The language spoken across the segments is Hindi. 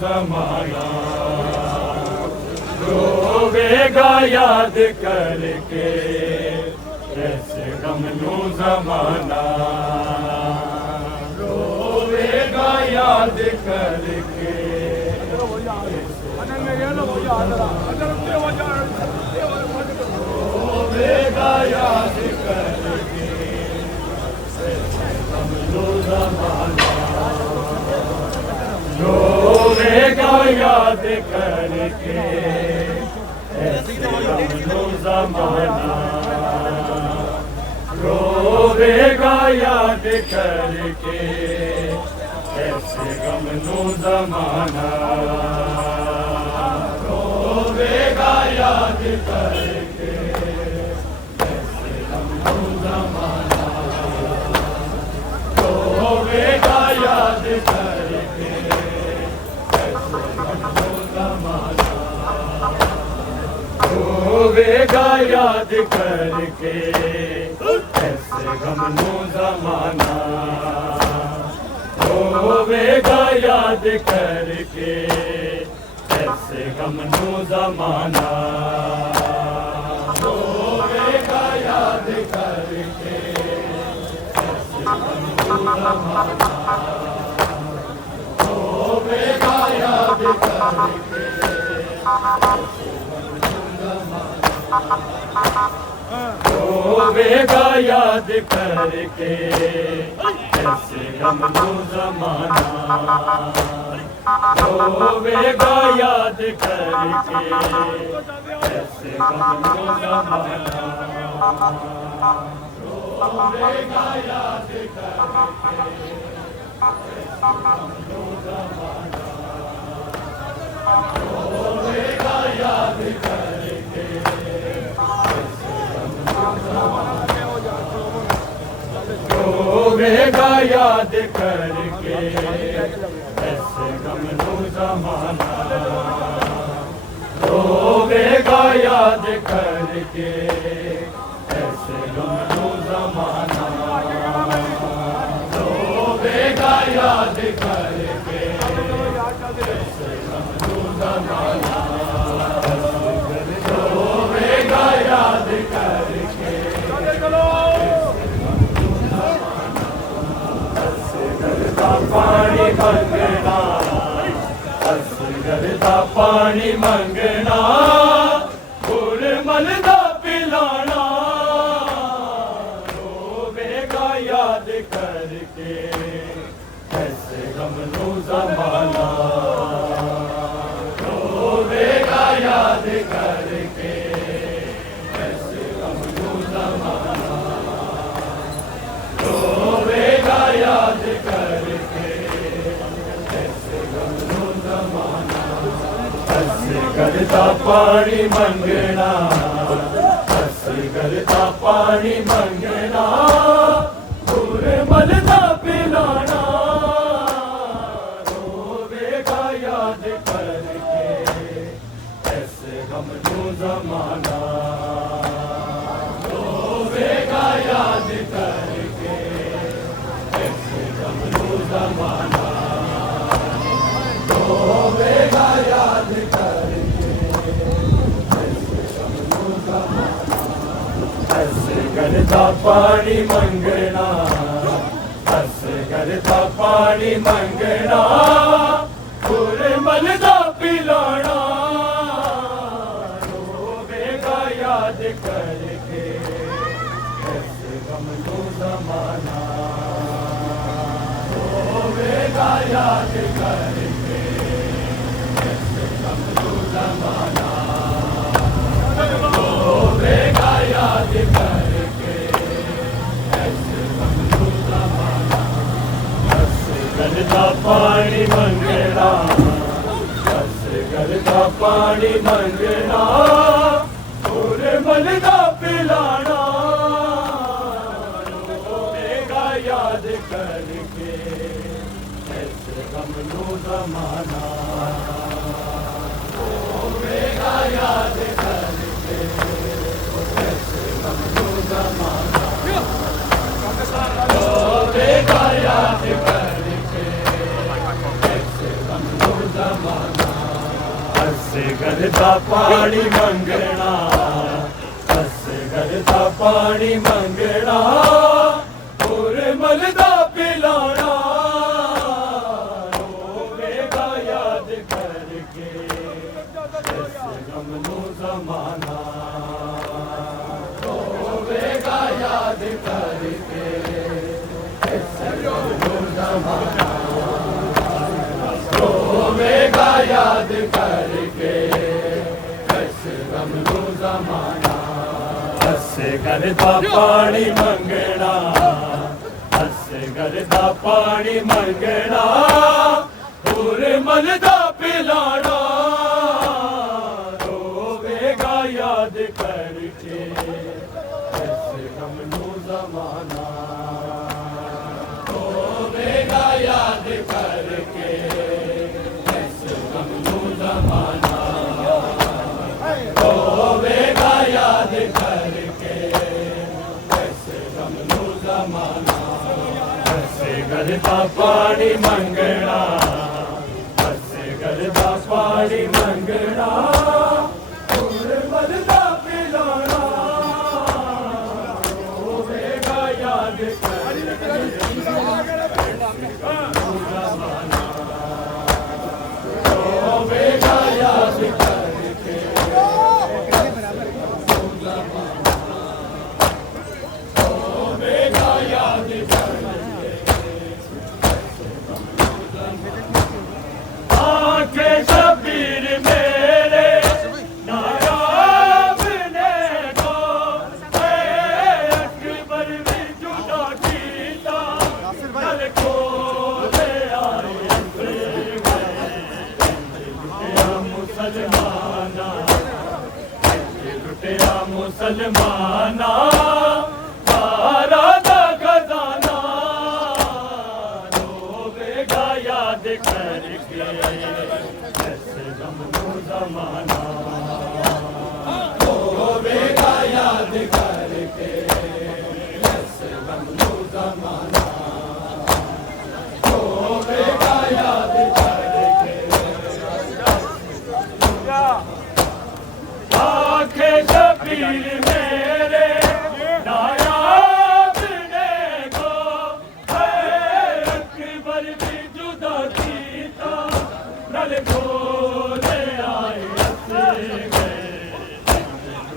जमाना रोवेगा याद करके ऐसे गमनू जमाना रोवेगा याद करके रोवेगा याद करके ऐसे गमनू जमाना रोवेगा याद करके ऐसे गमनू जमाना रोवेगा याद करके ऐसे गमनू जमाना रोवेगा याद करके ऐसे गमनू जमाना रोवेगा याद करके रोवेगा याद करके ऐसे गमनू जमाना रोवेगा याद करके ऐसे गमनू जमाना रोवेगा याद करके ऐसे गमनू जमाना रोवेगा याद करके रोवेगा याद करके ऐसे गमनू जमाना रोवेगा याद करके ऐसे गमनू जमाना रोवेगा याद करके गमनू जमाना रोवेगा याद करके रोवेगा याद करके ऐसे गमनू जमाना रोवेगा याद करके ऐसे गमनू जमाना रोवेगा याद करके ऐसे गमनू जमाना रोवेगा याद करके पानी मंगना असगरदा पानी मंगना गुड़ मलदा पिलाना रोवेगा याद करके ऐसे गमनू जमाना रोवेगा याद करके ऐसे गमनू जमाना रोवेगा याद करके ऐसे गमनू जमाना असगरदा पानी मंगना असगरदा पानी मंगना गुड़ मलदा पिलाना रोवेगा याद करके ऐसे गमनू जमाना रोवेगा याद करके ऐसे गमनू जमाना रोवेगा याद करके ऐसे गमनू जमाना असगरदा पानी मंगना असगरदा पानी मंगना गुड़ मलदा पिलाना रोवेगा याद करके ऐसे गमनू जमाना रोवेगा याद करके ऐसे गमनू जमाना रोवेगा याद करके ऐसे गमनू जमाना असगरदा पानी मंगना असगरदा पानी मंगना गुड़ मलदा पिलाना रोवेगा याद करके ऐसे गमनू जमाना रोवेगा याद करके ऐसे गमनू जमाना रोवेगा याद करके ऐसे गमनू जमाना असगरदा पानी मंगना असगरदा पानी मंगना गुड़ मलदा पिलाना रोवेगा याद करके ऐसे गमनू जमाना रोवेगा याद करके ऐसे गमनू जमाना रोवेगा याद करके ऐसे गमनू जमाना असगरदा पानी मंगना असगरदा पानी मंगना गुड़ मलदा पिलाना रोवेगा याद करके ऐसे गमनू जमाना रोवेगा याद करके ऐसे गमनू जमाना रोवेगा याद करके ऐसे गमनू जमाना असगरदा पानी मंगना असगरदा पानी मंगना गुड़ मलदा पिलाना रोवेगा याद करके रोवेगा याद आंखें शबीर मेरे नायाब ने को अकबर भी जुदा कीता नल को ले आए मुसलमाना लुटिया मुसलमाना सारा दा खजाना रोवेगा याद करके ऐसे गमनो ज़माना रोवेगा याद करके ऐसे गमनो ज़माना रोवेगा याद करके आंखें शबीर मेरे नायाब ने को अकबर भी जुदा कीता नल खोले आए हंसे गए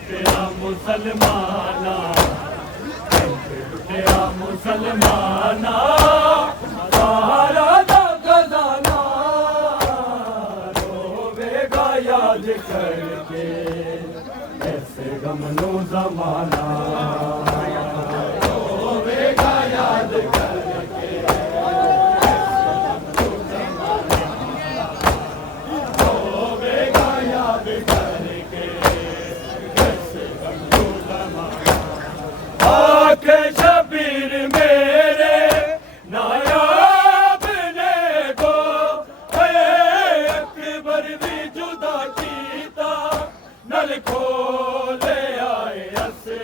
तेरा मुसलमाना तेरा मुसलमाना सारा दा खजाना रोवेगा याद करके ऐसे गमनो ज़माना रोवेगा याद करके रोवेगा याद करके ऐसे गमनो ज़माना आंखें शबीर मेरे नायाब ने को अकबर भी जुदा कीता नल खोले आए हंसे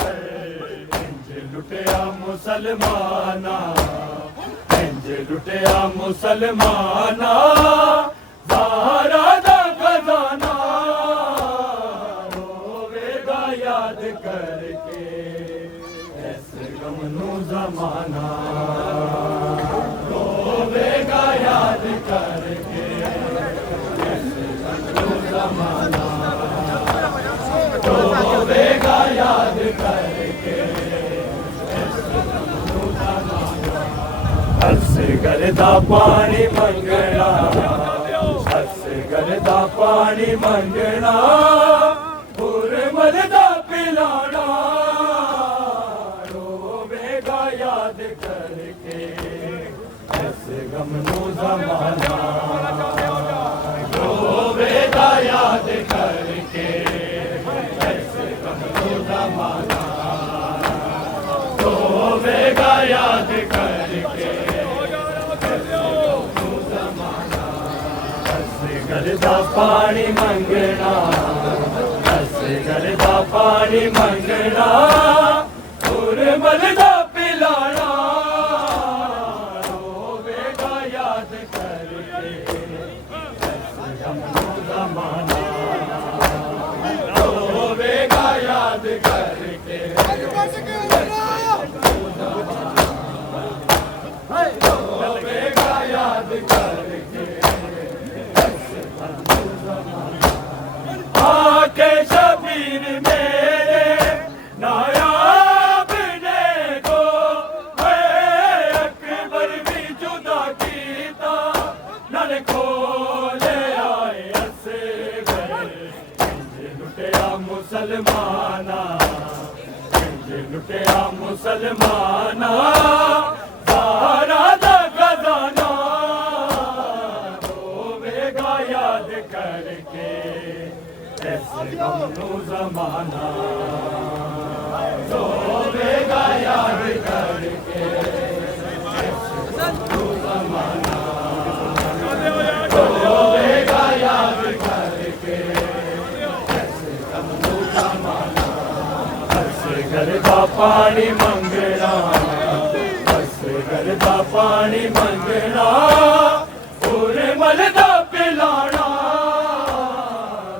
गए इंज लुटिया मुसलमाना इंज लुटिया मुसलमाना ज़हरा दा खजाना रोवेगा याद करके ऐसे गमनो ज़माना रोवेगा याद करके ऐसे गमनो ज़माना रोवेगा याद करके हस करदा पानी मंगना हस करदा पानी मंगना मलदा पिलाना रोवेगा याद करके ऐसे गमनो ज़माना रोवेगा याद करके ऐसे गमनो ज़माना रोवेगा याद करके करदा पानी मंगना हस करदा पानी मंगना मलदा पिलाना रोवेगा याद करके ऐसे गमनो ज़माना रोवेगा याद करके रोवेगा याद करके आंखें शबीर मेरे नायाब ने को अकबर भी जुदा कीता नल खोले आए हंसे गए इंज लुटिया मुसलमाना इंज लुटिया मुसलमाना ज़हरा दा खजाना रोवेगा याद करके ऐसे गमनो ज़माना रोवेगा याद करके ऐसे गमनो ज़माना रोवेगा याद करके ऐसे गमनो ज़माना हस करदा पानी मंगना हस करदा पानी मंगना मलदा पिलाना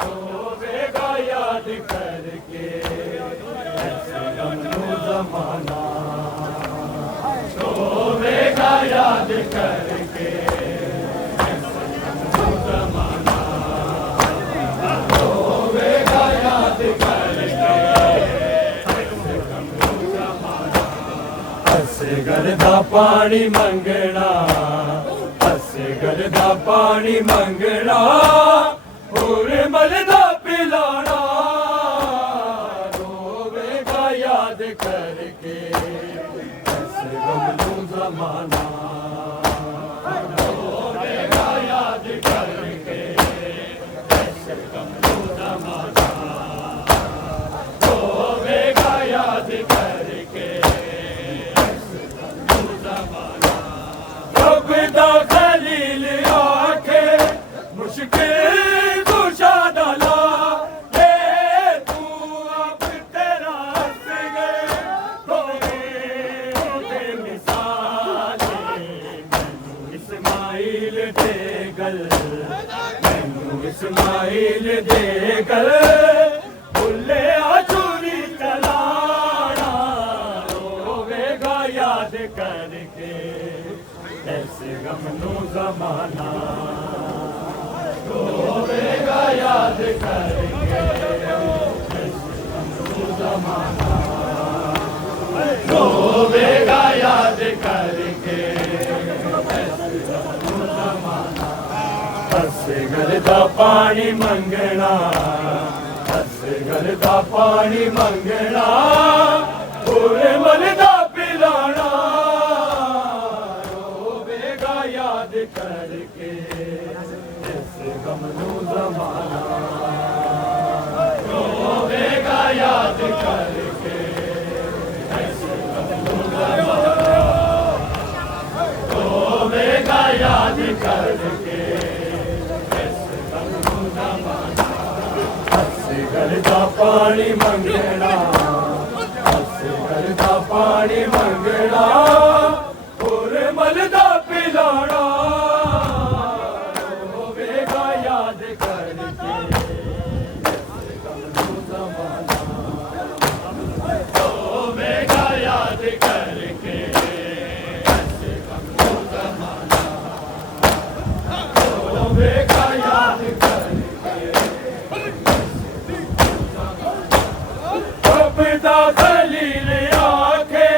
रोवेगा याद करके ऐसे गमनो ज़माना करके असगर दा पानी मंगना असगर दा पानी मंगना होर मल दा पिलाना रोवेगा याद करके ऐसे गमनू जमाना रोवेगा याद करके ऐसे गमनू जमाना रोवेगा याद करके दा खलील आखे मुश्किल कुशा डाला ये तू अब तेरा हंस गए बेमिसाल इस्माइल दे गल मैनू इस्माइल दे गल भुले चूरी चलाना रोवेगा याद करके ऐसे गमनू जमाना रोवेगा याद करके ऐसे गमनू जमाना रोवेगा याद करके ऐसे गमनू जमाना असगर दा पानी मंगना असगर दा पानी मंगना पूरे मन दा पिलाना याद करके ऐसे गमनू जमाना रोवेगा याद करके ऐसे गमनू जमाना रोवेगा याद करके ऐसे गमनू जमाना असगर दा पानी मंगना असगर दा पानी मंगना पूरे मल दा पिलाना रोवेगा याद करके ऐसे गमनू जमाना रोवेगा याद करके ऐसे गमनू जमाना रोवेगा याद करके अब दा खलील आखे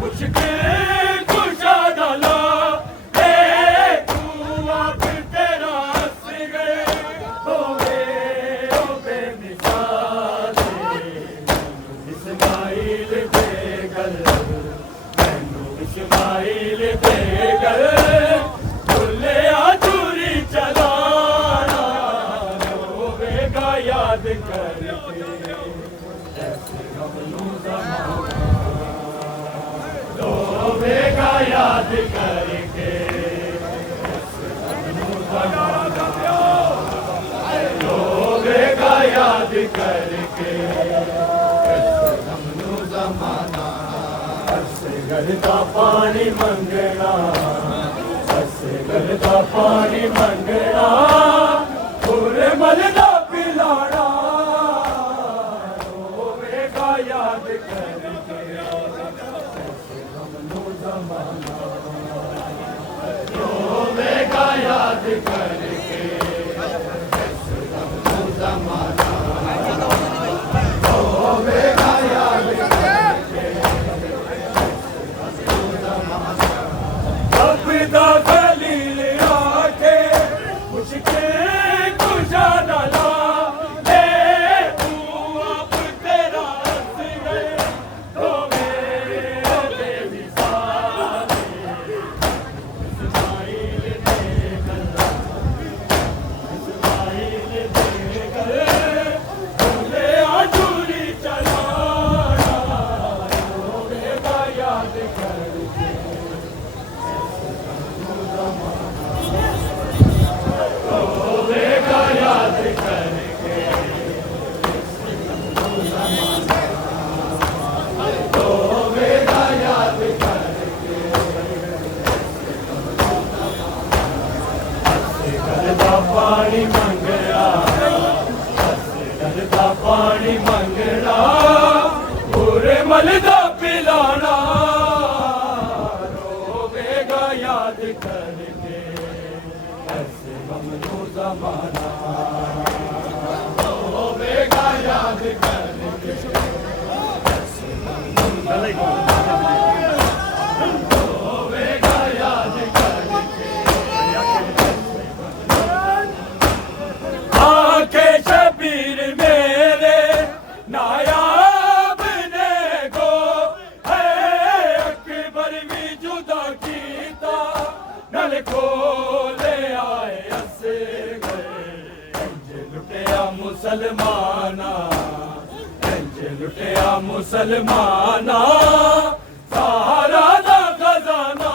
मुश्किल इस्माइल दे गल भुले चूरी चलाना रोवेगा याद करके ऐसे गमनू जमाना रोवेगा याद करके ऐसे गमनू जमाना रोवेगा याद करके ऐसे गमनू जमाना असगर दा पानी मंगना असगर दा पानी मंगना पूरे मल दा पिलाना रोवेगा याद करके ऐसे गमनू जमाना रोवेगा याद करके ऐसे गमनू जमाना रोवेगा याद करके दा खलील आके मुश्किल कुशा डाला ये तू अब तेरा हंस गए बेमिसाल इस्माइल दे गल इस्माइल दे गल भुले चूरी चलाना रोवेगा याद करके रोवेगा याद करके रोवेगा याद करके असगर दा पानी मंगना असगर दा पानी मंगना पूरे मल दा पिलाना रोवेगा याद जमाना होवेगा याद करके होवेगा याद करके आके शबीर मेरे नायाब ने गो है अकबर भी जुदा कीता नल खोले आए हस गए इंज लुटिया मुसलमाना इंज लुटिया मुसलमाना सहारा दा खजाना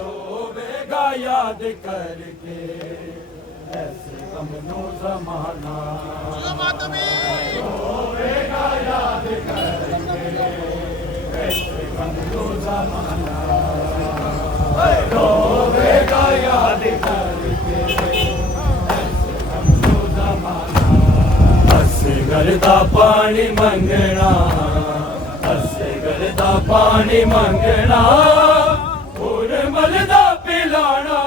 रोवेगा याद करके ऐसे गमनो ज़माना रोवेगा याद करके ऐसे गमनो ज़माना रोवेगा याद करके ऐसे गमनो ज़माना असगर दा पानी मंगना असगर दा पानी मंगना उर्मल दा पिलाना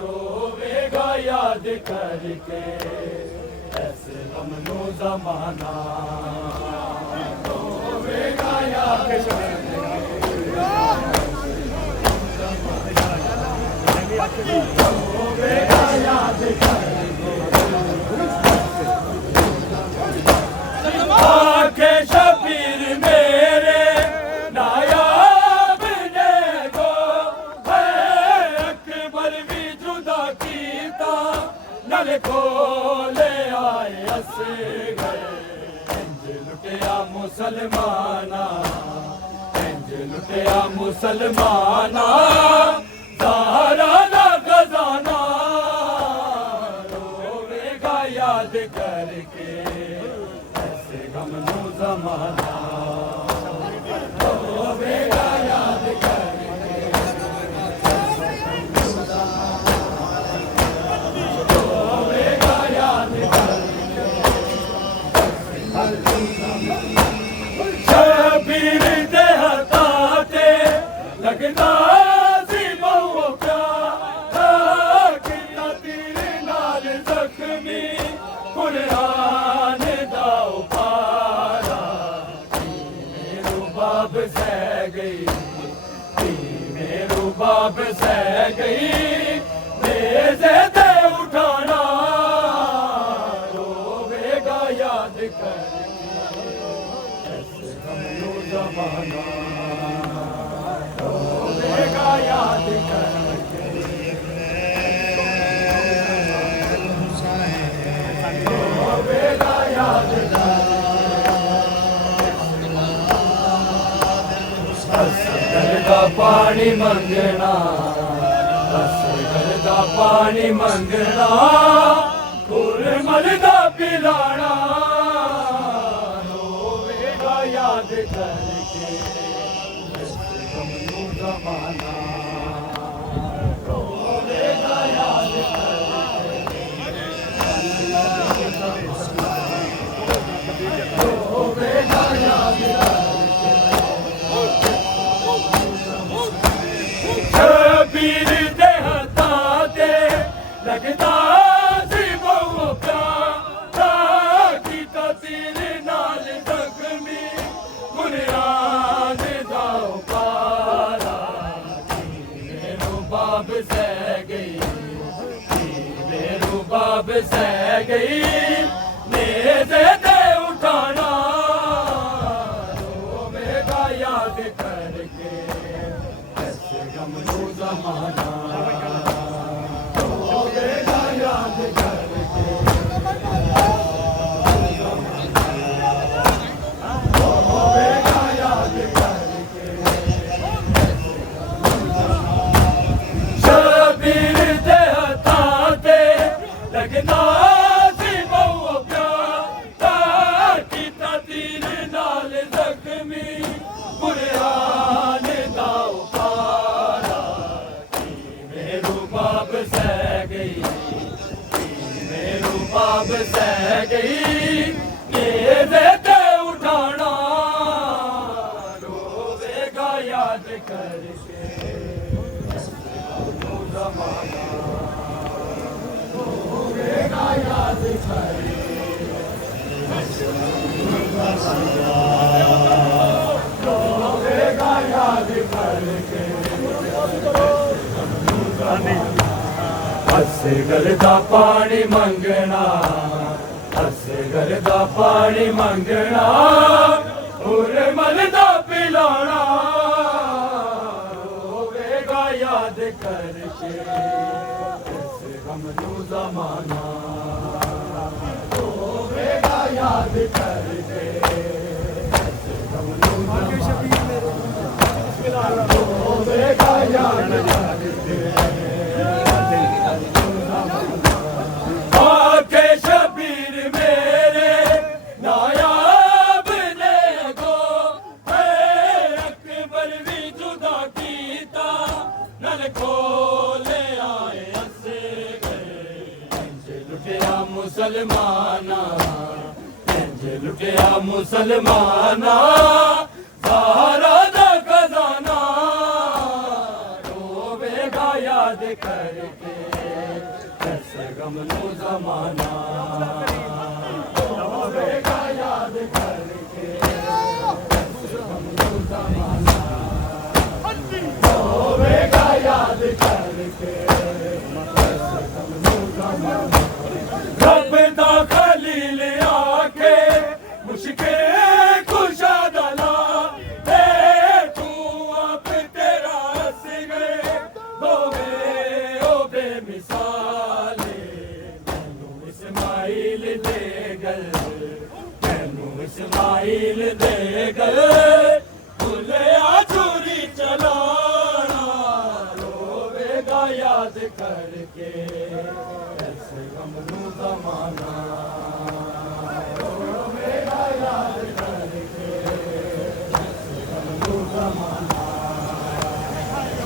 रोवेगा याद करके ऐसे गमनो ज़माना रोवेगा याद रोवेगा याद करके आके शबीर मेरे नायाब ने गो है अकबर भी जुदा कीता नल खोले आए हस गए इंज लुटिया मुसलमाना इंज लुटिया मुसलमाना सहारा दा खजाना रोवेगा याद करके ऐसे गमनो ज़माना रोवेगा याद करके रोवेगा याद करके शबीर दे हताते लगदा सी बहु प्यार कितना तेरे नाल ज़ख्मी कुरान दा उपारा मेरो बाप सह गई मेरो बाप सह गई नेज़े दे उठाना रोवेगा याद करके ऐसे गमनो ज़माना रोवेगा याद करके रोवेगा याद असगर दा पानी मंगना असगर दा पानी मंगना उर्मल दा पिलाना रोवेगा याद करके ऐसे गमनो ज़माना रोवेगा याद करके रोवेगा याद करके शबीर दे हताते लगदा सी बहु प्यार कीता तेरे नाल ज़ख्मी कुरान दा उपारा मेरो बाप सह गई मेरो बाप सह गई नेज़े दे उठाना रोवेगा याद करके ऐसे गमनो ज़माना रोवेगा याद करके रोवेगा याद करके शबीर दे हताते लगदा सी बहु प्यार कीता तेरे नाल ज़ख्मी कुरान दा उपारा मेरो बाप सह गई मेरो बाप सह गई नेज़े ते उठाना रोवेगा याद करके ज़माना रोवेगा याद करके रोवेगा याद करके असगर दा पानी मंगना असगर दा पानी मंगना और मल दा पिलाना रोवेगा याद करके इस गम नू ज़माना रोवेगा याद करके इस गम नू ज़माना रोवेगा याद करके आके शबीर मेरे नायाब ने गो अकबर भी जुदा कीता नल खोले आए असे गए लुटिया मुसलमाना लुटिया मुसलमाना सारा दा खजाना रोवेगा याद करके गम नू ज़माना रोवेगा याद करके गम नू ज़माना रोवेगा याद करके गम नू ज़माना रब दा खलील आके मुश्किल खुशा दला तू आप तेरा हस गए दोवे ओ बेमिसाल इस्माइल दे गल मैनू इस्माइल दे गल भुलिया चोरी चलाना रोवेगा याद करके ऐसे गम नू ज़माना रोवेगा याद करके ऐसे गम नू ज़माना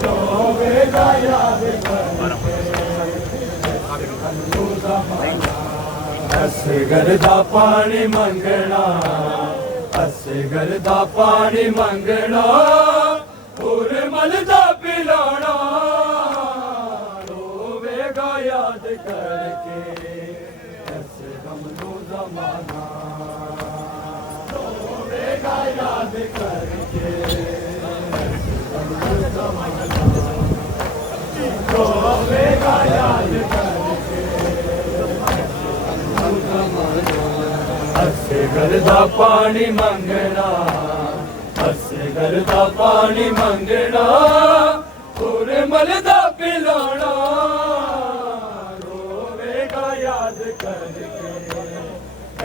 रोवेगा याद करके असगर दा पानी मंगना असगर दा पानी मंगना और मल दा पिलाना रोवेगा याद करके ऐसे गम नू ज़माना रोवेगा याद करके ऐसे गम नू ज़माना रोवेगा याद करके असगर दा पानी मंगना असगर दा पानी मंगना और मल दा पिलाना रोवेगा याद करके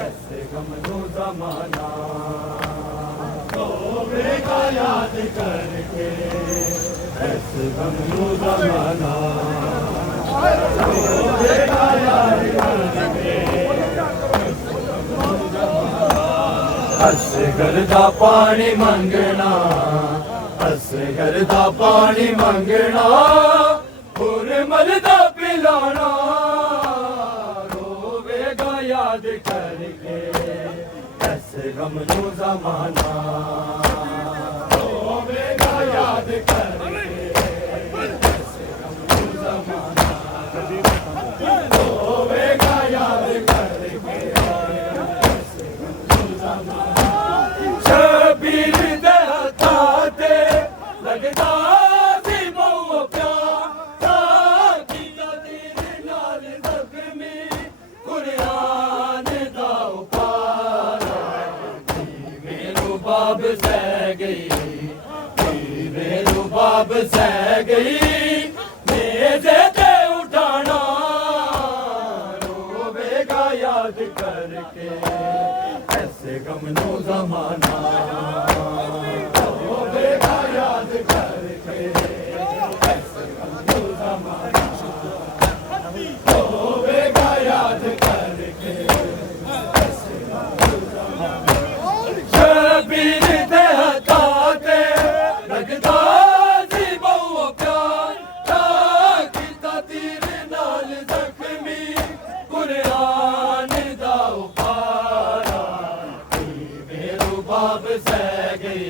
ऐसे गम नू ज़माना रोवेगा याद करके ऐसे गम नू ज़माना रोवेगा याद करके असगर दा पानी मंगना असगर दा पानी मंगना और मल दा पिलाना रोवेगा याद करके ऐसे गम नू ज़माना रोवेगा याद करके ऐसे गम नू ज़माना रोवेगा याद करके शबीर दे हत्थे लगदा सी बहु प्यार कीता तेरे नाल ज़ख्मी कुरान दा उपारा मेरू बाब सह गई मेरू बाब सह गई मेरे ते उठाना रोवेगा याद करके ऐसे गम नू ज़माना रोवेगा याद करके ऐसे गम नू ज़माना रोवेगा याद करके ऐसे गम नू ज़माना शबीर दे हत्थे लगदा सी बहु प्यार कीता तेरे नाल ज़ख्मी कुरान दा उपारा बाब सह गई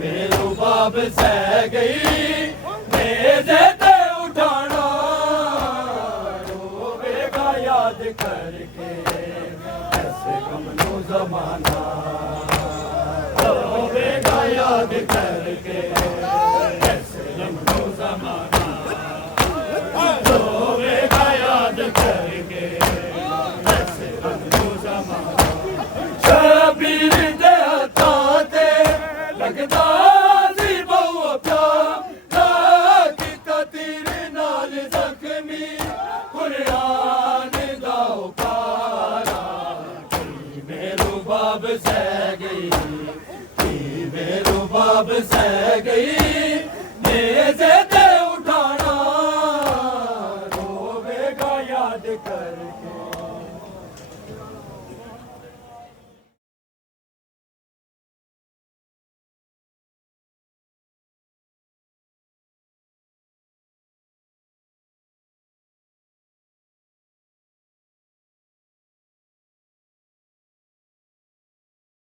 मेरू बाब सह गई मेरे ते उठाना रोवेगा याद करके कैसे हमको ज़माना रोवेगा याद करके कैसे हमको ज़माना शबीर दे हत्थां ते लगदा सी बहु प्यार कीता तेरे नाल ज़ख्मी कुरान दा उपारा मेरो बाब सह गई मेरो बाब सह गई